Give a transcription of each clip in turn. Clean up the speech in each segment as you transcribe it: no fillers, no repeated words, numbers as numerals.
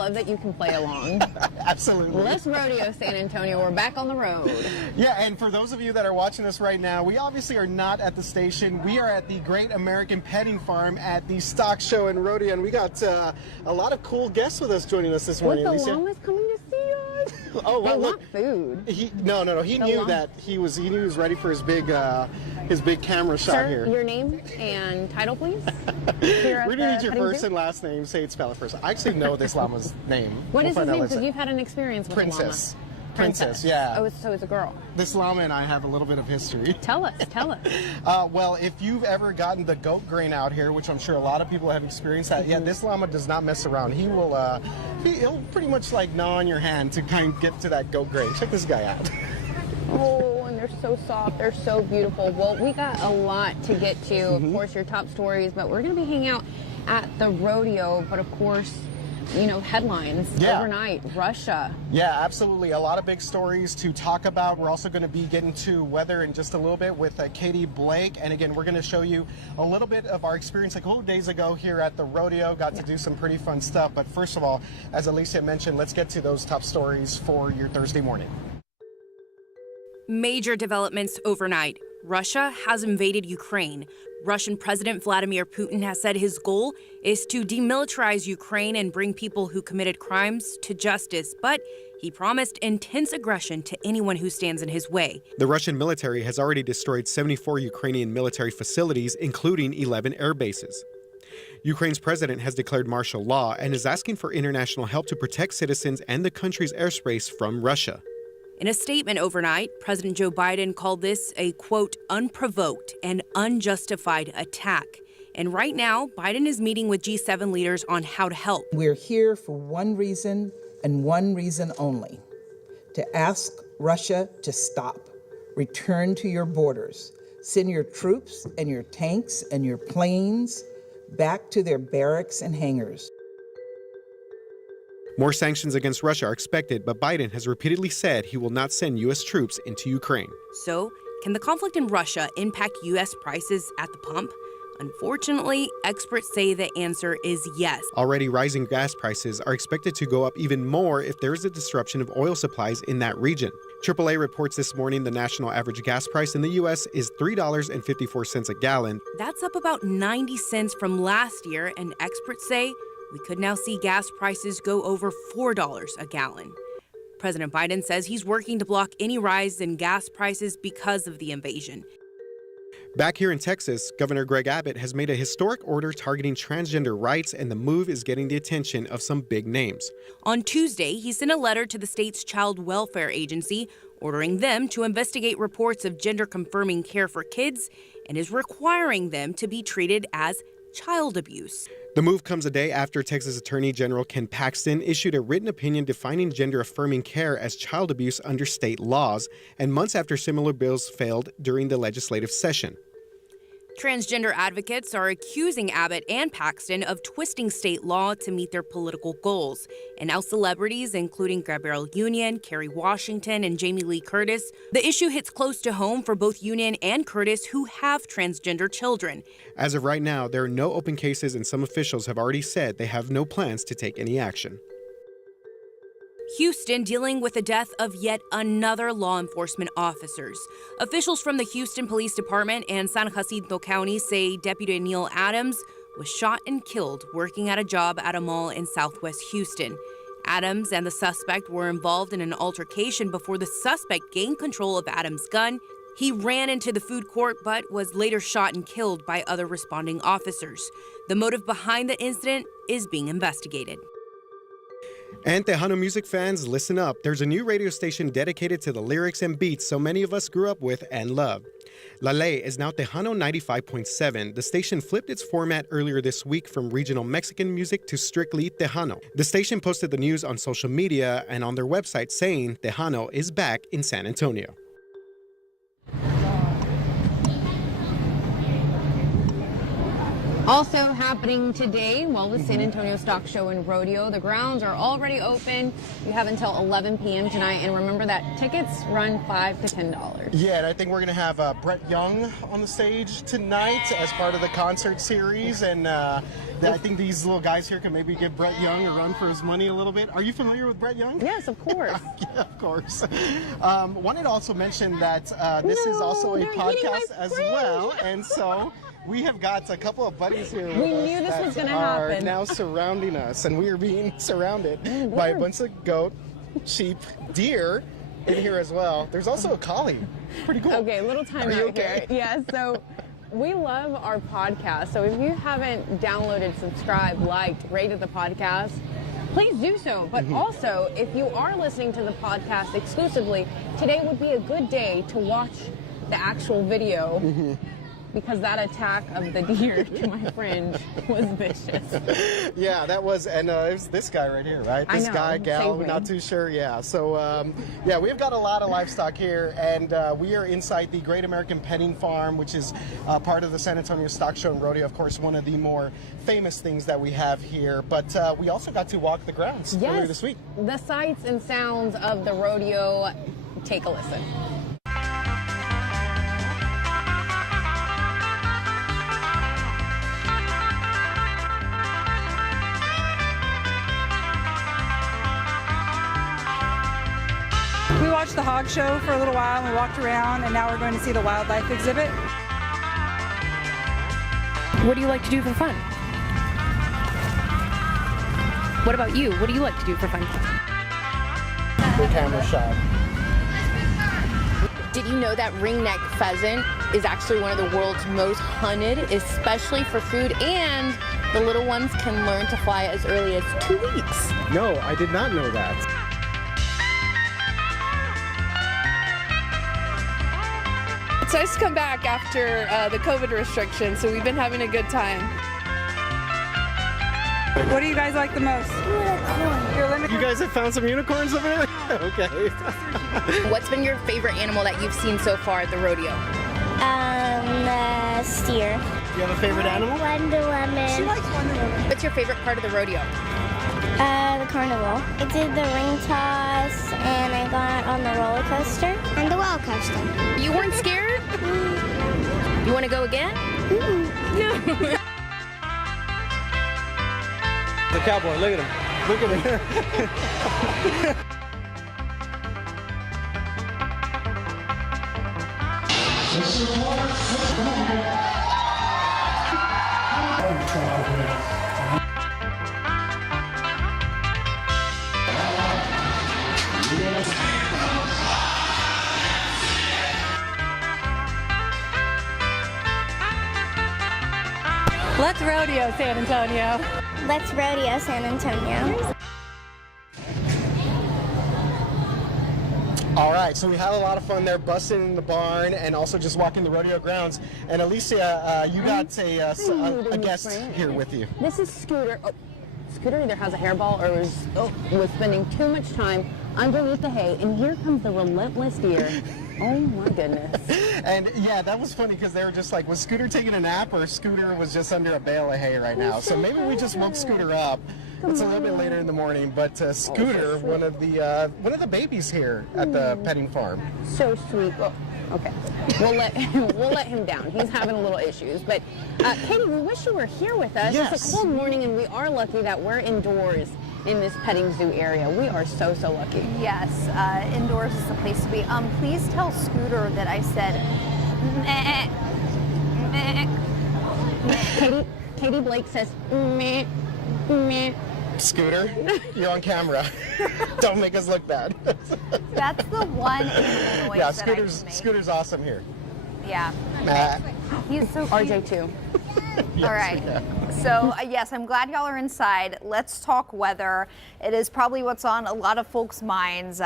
love that you can play along. Absolutely. Let's rodeo San Antonio. We're back on the road. Yeah, and for those of you that are watching us right now, we obviously are not at the station. We are at the Great American Petting Farm at the Stock Show and Rodeo, and we got a lot of cool guests with us joining us this morning. With the llamas coming to see us? Oh, well, they look. want food. No. He knew that he knew he was ready for his big camera shot Sir, here. Your name and title, please. We're gonna need your first and last name. Say it, spell it first. I actually know this llama's name. What is his name? Because you've had an experience with Princess. the llama. Princess, yeah. Oh, so it's a girl. This llama and I have a little bit of history. Tell us. Well, if you've ever gotten the goat grain out here, which I'm sure a lot of people have experienced that, yeah, this llama does not mess around. He'll pretty much like gnaw on your hand to kind of get to that goat grain. Check this guy out. Oh, and they're so soft. They're so beautiful. Well, we got a lot to get to. Of course, your top stories, but we're going to be hanging out at the rodeo. But of course, headlines overnight, Russia. Yeah, absolutely. A lot of big stories to talk about. We're also going to be getting to weather in just a little bit with Katie Blake. And again, we're going to show you a little bit of our experience a couple days ago here at the rodeo. Got to do some pretty fun stuff. But first of all, as Alicia mentioned, let's get to those top stories for your Thursday morning. Major developments overnight. Russia has invaded Ukraine. Russian President Vladimir Putin has said his goal is to demilitarize Ukraine and bring people who committed crimes to justice, but he promised intense aggression to anyone who stands in his way. The Russian military has already destroyed 74 Ukrainian military facilities, including 11 air bases. Ukraine's president has declared martial law and is asking for international help to protect citizens and the country's airspace from Russia. In a statement overnight, President Joe Biden called this a, quote, unprovoked and unjustified attack. And right now, Biden is meeting with G7 leaders on how to help. We're here for one reason and one reason only, to ask Russia to stop. Return to your borders. Send your troops and your tanks and your planes back to their barracks and hangars. More sanctions against Russia are expected, but Biden has repeatedly said he will not send U.S. troops into Ukraine. So, can the conflict in Russia impact U.S. prices at the pump? Unfortunately, experts say the answer is yes. Already rising gas prices are expected to go up even more if there is a disruption of oil supplies in that region. AAA reports this morning the national average gas price in the U.S. is $3.54 a gallon. That's up about 90 cents from last year, and experts say we could now see gas prices go over $4 a gallon. President Biden says he's working to block any rise in gas prices because of the invasion. Back here in Texas, Governor Greg Abbott has made a historic order targeting transgender rights, and the move is getting the attention of some big names. On Tuesday, he sent a letter to the state's child welfare agency ordering them to investigate reports of gender-confirming care for kids and is requiring them to be treated as child abuse. The move comes a day after Texas Attorney General Ken Paxton issued a written opinion defining gender-affirming care as child abuse under state laws, and months after similar bills failed during the legislative session. Transgender advocates are accusing Abbott and Paxton of twisting state law to meet their political goals. And now celebrities, including Gabrielle Union, Kerry Washington, and Jamie Lee Curtis, the issue hits close to home for both Union and Curtis, who have transgender children. As of right now, there are no open cases, and some officials have already said they have no plans to take any action. Houston dealing with the death of yet another law enforcement officers. Officials from the Houston Police Department and San Jacinto County say Deputy Neil Adams was shot and killed working at a job at a mall in southwest Houston. Adams and the suspect were involved in an altercation before the suspect gained control of Adams' gun. He ran into the food court but was later shot and killed by other responding officers. The motive behind the incident is being investigated. And Tejano music fans, listen up. There's a new radio station dedicated to the lyrics and beats so many of us grew up with and loved. La Ley is now Tejano 95.7. The station flipped its format earlier this week from regional Mexican music to strictly Tejano. The station posted the news on social media and on their website saying Tejano is back in San Antonio. Also happening today, well, the San Antonio Stock Show and Rodeo. The grounds are already open. You have until 11 p.m. tonight, and remember that tickets run $5 to $10. Yeah, and I think we're going to have Brett Young on the stage tonight as part of the concert series, and I think these little guys here can maybe give Brett Young a run for his money a little bit. Are you familiar with Brett Young? Yes, of course. Yeah, of course. Wanted to also mention that this is also a they're hitting my podcast as friend. well, and so we have got a couple of buddies here with We us knew this that was gonna are happen. now surrounding us, and we are being surrounded by a bunch of goat, sheep, deer in here as well. There's also a collie. Pretty cool. Okay, little time Are you out okay? here. Yeah, so we love our podcast. So if you haven't downloaded, subscribed, liked, rated the podcast, please do so. But also, if you are listening to the podcast exclusively, today would be a good day to watch the actual video. Because that attack of the deer to my friend was vicious. Yeah, that was, and it was this guy right here, right? I This know, guy, gal, saved me. not too sure. Yeah, so yeah, we've got a lot of livestock here, and we are inside the Great American Petting Farm, which is part of the San Antonio Stock Show and Rodeo. Of course, one of the more famous things that we have here. But we also got to walk the grounds earlier this week. The sights and sounds of the rodeo. Take a listen. We watched the hog show for a little while and we walked around, and now we're going to see the wildlife exhibit. What do you like to do for fun? What about you? What do you like to do for fun? The camera shot. Did you know that ringneck pheasant is actually one of the world's most hunted, especially for food, and the little ones can learn to fly as early as 2 weeks? No, I did not know that. It's nice to come back after the COVID restrictions, so we've been having a good time. What do you guys like the most? Unicorn. You guys have found some unicorns over there? Okay. What's been your favorite animal that you've seen so far at the rodeo? Steer. Do you have a favorite animal? Wonder Woman. What's your favorite part of the rodeo? The carnival. I did the ring toss and I got on the roller coaster. And the roller coaster. You weren't scared? You want to go again? No. The cowboy, look at him. Look at him. Let's rodeo, San Antonio. Let's rodeo San Antonio. All right, so we had a lot of fun there, busting in the barn and also just walking the rodeo grounds. And Alicia, you got a guest here with you. This is Scooter. Oh, Scooter either has a hairball or was spending too much time underneath the hay. And here comes the relentless deer. Oh my goodness. And yeah, that was funny because they were just like, was Scooter taking a nap or Scooter was just under a bale of hay right now? So maybe we just woke Scooter up. It's a little bit later in the morning, but Scooter, one of the babies here at the petting farm. So sweet. Well, okay. We'll let him down. He's having a little issues. But Katie, we wish you were here with us. Yes. It's a cold morning, and we are lucky that we're indoors in this petting zoo area. We are so lucky. Yes, indoors is the place to be. Please tell Scooter that I said meh, meh. Katie Blake says meh, meh. Scooter, you're on camera. Don't make us look bad. That's the one animal noise Yeah, that I can make. Scooter's awesome here. Yeah, Nah. he's so cute. RJ too. All right. So, yes, I'm glad y'all are inside. Let's talk weather. It is probably what's on a lot of folks' minds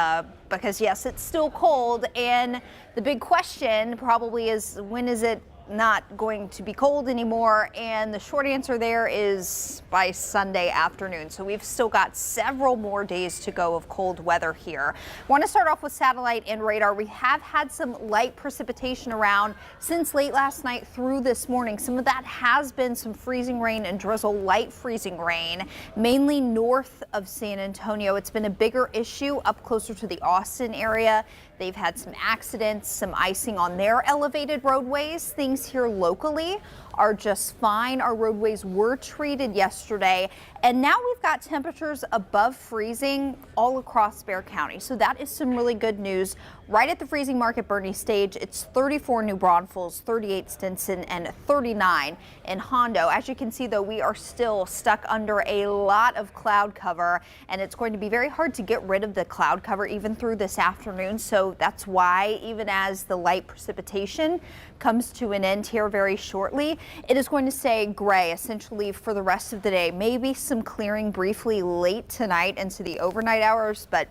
because, yes, it's still cold. And the big question probably is, when is it not going to be cold anymore? And the short answer there is by Sunday afternoon. So we've still got several more days to go of cold weather here. I want to start off with satellite and radar. We have had some light precipitation around since late last night through this morning. Some of that has been some freezing rain and drizzle, light freezing rain, mainly north of San Antonio. It's been a bigger issue up closer to the Austin area. They've had some accidents, some icing on their elevated roadways. Things here locally are just fine. Our roadways were treated yesterday, and now we've got temperatures above freezing all across Bexar County. So that is some really good news. Right at the freezing mark at Bernie Stage, it's 34 New Braunfels, 38 Stinson, and 39 in Hondo. As you can see, though, we are still stuck under a lot of cloud cover, and it's going to be very hard to get rid of the cloud cover even through this afternoon. So that's why, even as the light precipitation comes to an end here very shortly, it is going to stay gray essentially for the rest of the day. Maybe some clearing briefly late tonight into the overnight hours, but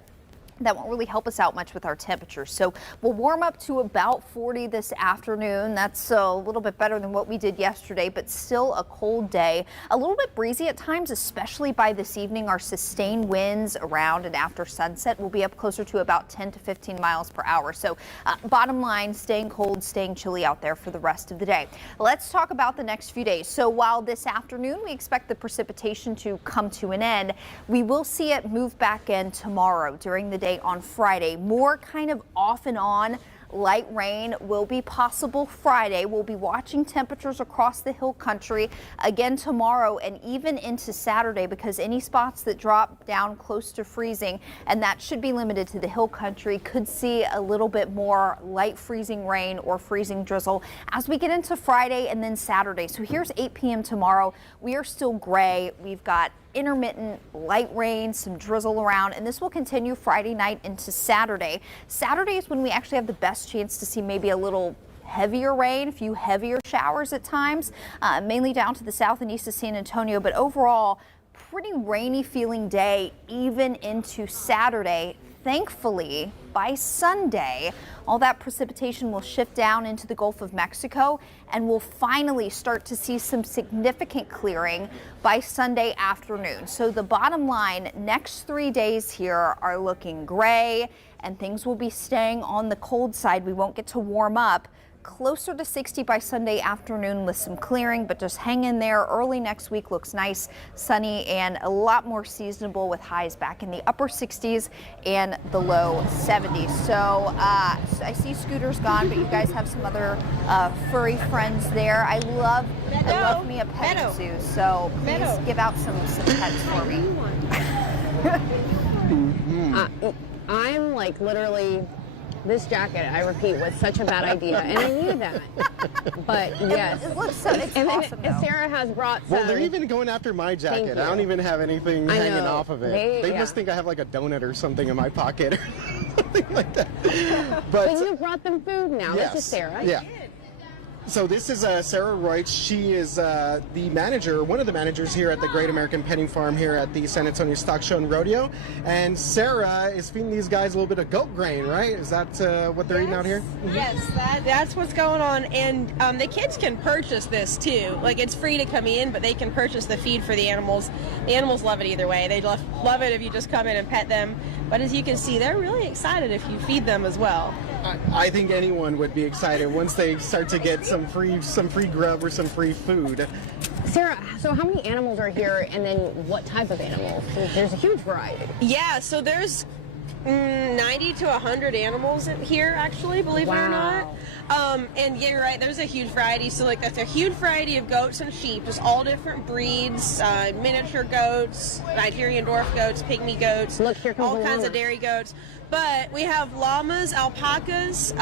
that won't really help us out much with our temperatures. So we'll warm up to about 40 this afternoon. That's a little bit better than what we did yesterday, but still a cold day. A little bit breezy at times, especially by this evening. Our sustained winds around and after sunset will be up closer to about 10 to 15 miles per hour. So bottom line, staying cold, staying chilly out there for the rest of the day. Let's talk about the next few days. So while this afternoon we expect the precipitation to come to an end, we will see it move back in tomorrow during the day on Friday. More kind of off and on light rain will be possible Friday. We'll be watching temperatures across the hill country again tomorrow and even into Saturday, because any spots that drop down close to freezing, and that should be limited to the hill country, could see a little bit more light freezing rain or freezing drizzle as we get into Friday and then Saturday. So here's 8 p.m. tomorrow. We are still gray. We've got intermittent light rain, some drizzle around, and this will continue Friday night into Saturday. Saturday is when we actually have the best chance to see maybe a little heavier rain, a few heavier showers at times, mainly down to the south and east of San Antonio, but overall pretty rainy feeling day even into Saturday. Thankfully, by Sunday, all that precipitation will shift down into the Gulf of Mexico, and we'll finally start to see some significant clearing by Sunday afternoon. So the bottom line, next 3 days here are looking gray, and things will be staying on the cold side. We won't get to warm up. Closer to 60 by Sunday afternoon with some clearing, but just hang in there. Early next week looks nice, sunny, and a lot more seasonable with highs back in the upper 60s and the low 70s. So I see Scooter's gone, but you guys have some other furry friends there. I love me a petting zoo, so please give out some pets for me. I'm like literally, this jacket, I repeat, was such a bad idea, and I knew that. But yes, it looks so. It's awesome. And Sarah has brought some. Well, they're even going after my jacket. I don't even have anything hanging off of it. They must think I have like a donut or something in my pocket or something like that. But you brought them food now. Yes, this is Sarah. Yeah. So this is Sarah Reutz. She is the manager, one of the managers here at the Great American Petting Farm here at the San Antonio Stock Show and Rodeo. And Sarah is feeding these guys a little bit of goat grain, right? Is that what they're eating out here? Yes, that's what's going on. And the kids can purchase this too. Like, it's free to come in, but they can purchase the feed for the animals. The animals love it either way. They love it if you just come in and pet them. But as you can see, they're really excited if you feed them as well. I think anyone would be excited once they start to get some free grub or some free food. Sarah, so how many animals are here, and then what type of animals? There's a huge variety. Yeah, so there's 90 to 100 animals in here, actually, believe it or not. And yeah, you're right, there's a huge variety. So like, that's a huge variety of goats and sheep, just all different breeds, miniature goats, Nigerian dwarf goats, pygmy goats, look, here comes all kinds of dairy goats. But we have llamas, alpacas,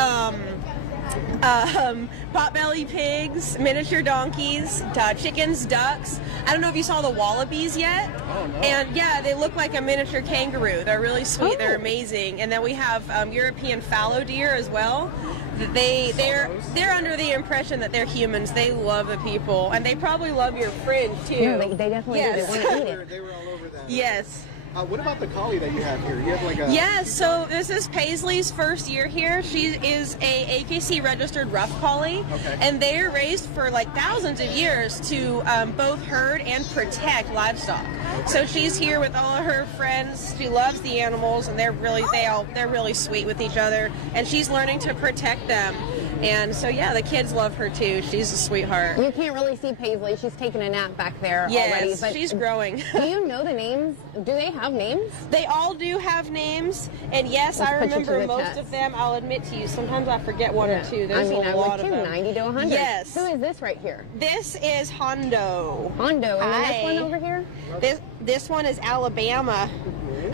potbelly pigs, miniature donkeys, chickens, ducks. I don't know if you saw the wallabies yet. Oh, no. And yeah, they look like a miniature kangaroo. They're really sweet. They're amazing. And then we have European fallow deer as well. They're under the impression that they're humans. They love the people, and they probably love your friend too. Yeah, they definitely do. They want to eat it. They were all over that. Yes. What about the collie that you have here? You have like a... Yeah, so this is Paisley's first year here. She is a AKC registered rough collie, and they're raised for like thousands of years to both herd and protect livestock. So she's here with all of her friends. She loves the animals, and they're really sweet with each other, and she's learning to protect them. And so, yeah, the kids love her, too. She's a sweetheart. You can't really see Paisley. She's taking a nap back there already. Yes, But she's growing. Do you know the names? Do they have names? They all do have names. And, yes, I remember most of them. I'll admit to you, sometimes I forget one or two. There's a lot of them. 90 to 100. Yes. Who is this right here? This is Hondo. Hondo. And then this one over here? This one is Alabama.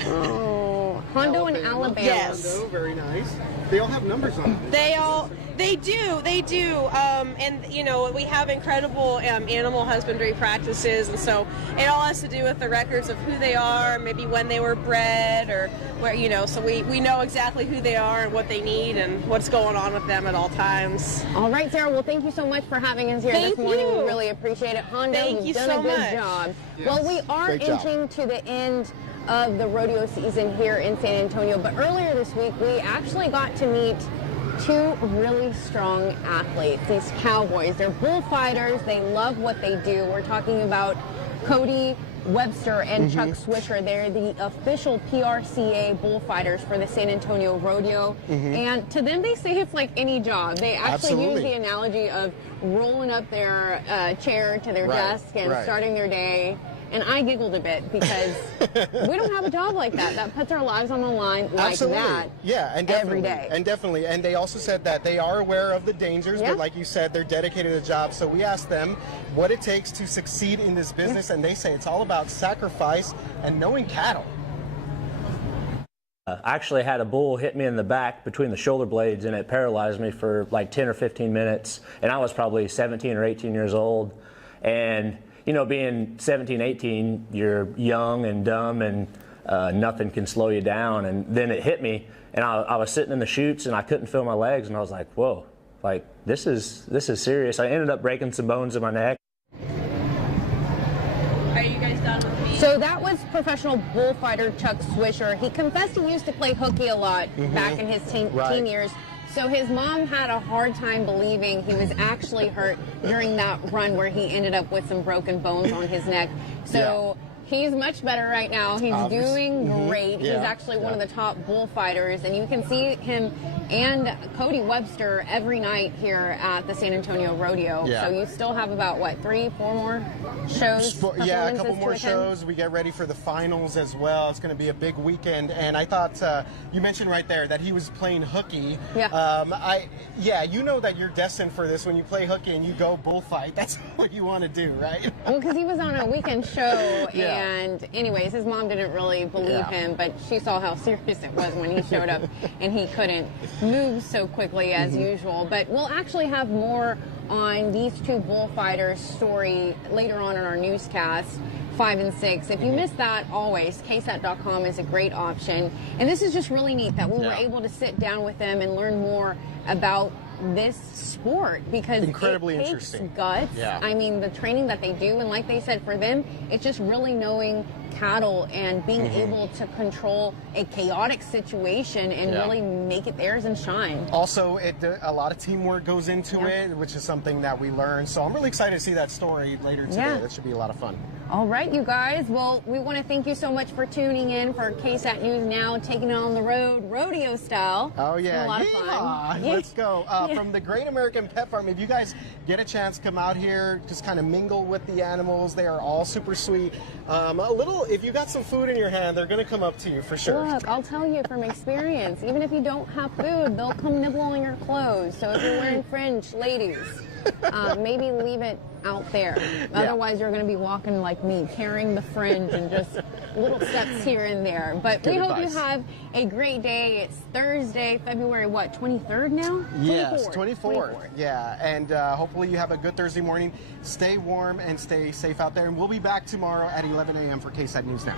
Oh, Hondo and Alabama. Yes. Hondo, very nice. They all have numbers on them. They do. And, you know, we have incredible animal husbandry practices, and so it all has to do with the records of who they are, maybe when they were bred, or where, you know, so we know exactly who they are and what they need and what's going on with them at all times. All right, Sarah, well, thank you so much for having us here this morning. We really appreciate it. Hondo, you've done a good job. Yes. Well, we are inching to the end of the rodeo season here in San Antonio, but earlier this week, we actually got to meet two really strong athletes, these cowboys. They're bullfighters. They love what they do. We're talking about Cody Webster and Chuck Swisher. They're the official PRCA bullfighters for the San Antonio Rodeo. And to them, they say it's like any job. They actually use the analogy of rolling up their chair to their desk and starting their day. And I giggled a bit because we don't have a job like that. That puts our lives on the line like that. Yeah, and every day. And definitely. And they also said that they are aware of the dangers, but like you said, they're dedicated to the job. So we asked them what it takes to succeed in this business, and they say it's all about sacrifice and knowing cattle. I actually had a bull hit me in the back between the shoulder blades, and it paralyzed me for like 10 or 15 minutes. And I was probably 17 or 18 years old. And you know, being 17, 18, you're young and dumb, and nothing can slow you down. And then it hit me, and I was sitting in the chutes, and I couldn't feel my legs, and I was like, whoa, like this is serious. I ended up breaking some bones in my neck. Are you guys done with me? So that was professional bullfighter Chuck Swisher. He confessed he used to play hooky a lot back in his teen years. So his mom had a hard time believing he was actually hurt during that run where he ended up with some broken bones on his neck. So he's much better right now. He's doing great. He's actually one of the top bullfighters, and you can see him and Cody Webster every night here at the San Antonio Rodeo. So you still have about, what, 3, 4 more shows? Yeah, a couple more shows. We get ready for the finals as well. It's going to be a big weekend. And I thought, you mentioned right there that he was playing hooky. You know that you're destined for this when you play hooky and you go bullfight. That's what you want to do, right? Well, because he was on a weekend show, and anyways, his mom didn't really believe him, but she saw how serious it was when he showed up, and he couldn't move so quickly as usual. But we'll actually have more on these two bullfighters' story later on in our newscast, 5 and 6. If you missed that, always, KSAT.com is a great option. And this is just really neat that we were able to sit down with them and learn more about this sport, because incredibly it takes interesting guts. I mean, the training that they do, and like they said, for them, it's just really knowing cattle and being able to control a chaotic situation and really make it theirs and shine. Also, a lot of teamwork goes into it, which is something that we learned. So I'm really excited to see that story later today. That should be a lot of fun. All right, you guys. Well, we want to thank you so much for tuning in for KSAT News Now, taking it on the road, rodeo style. Oh, yeah. A lot of fun. Let's go. From the Great American Pet Farm, if you guys get a chance, come out here, just kind of mingle with the animals. They are all super sweet. If you got some food in your hand, they're going to come up to you for sure. Look, I'll tell you from experience, even if you don't have food, they'll come nibble on your clothes. So if you're wearing fringe, ladies, maybe leave it out there. Otherwise, you're going to be walking like me, carrying the fringe and just little steps here and there. But we hope you have a great day. It's Thursday, February, 23rd now? Yes, 24th. Yeah, and hopefully you have a good Thursday morning. Stay warm and stay safe out there. And we'll be back tomorrow at 11 a.m. for KSAT News Now.